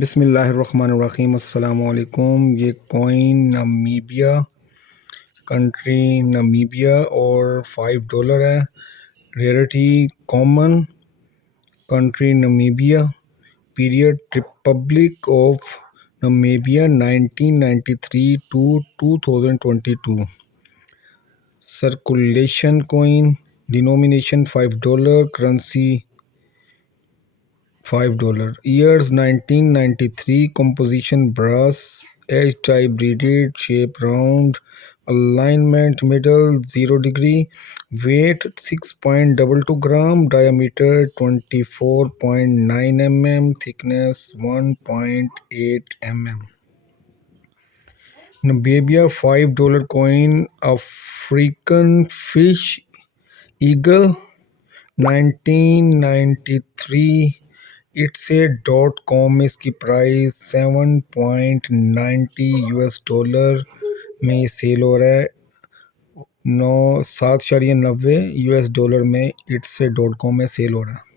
بسم اللہ الرحمن الرحیم۔ السلام علیکم۔ یہ کوئن نمیبیا اور $5 ہے۔ Rarity common, country Namibia, period republic of Namibia 1993 to 2022۔ Circulation coin, denomination $5، currency $5۔ Years 1993۔ Composition brass, edge type braided, shape round, alignment medal 0°، weight 6.22 gram, diameter 24.9 mm، thickness 1.8 mm۔ Namibia $5 coin, African fish eagle 1993۔ etsy.com میں اس کی price $7.90 میں یہ cell ہو رہا ہے۔ $7.90 میں etsy.com میں cell ہو رہا ہے۔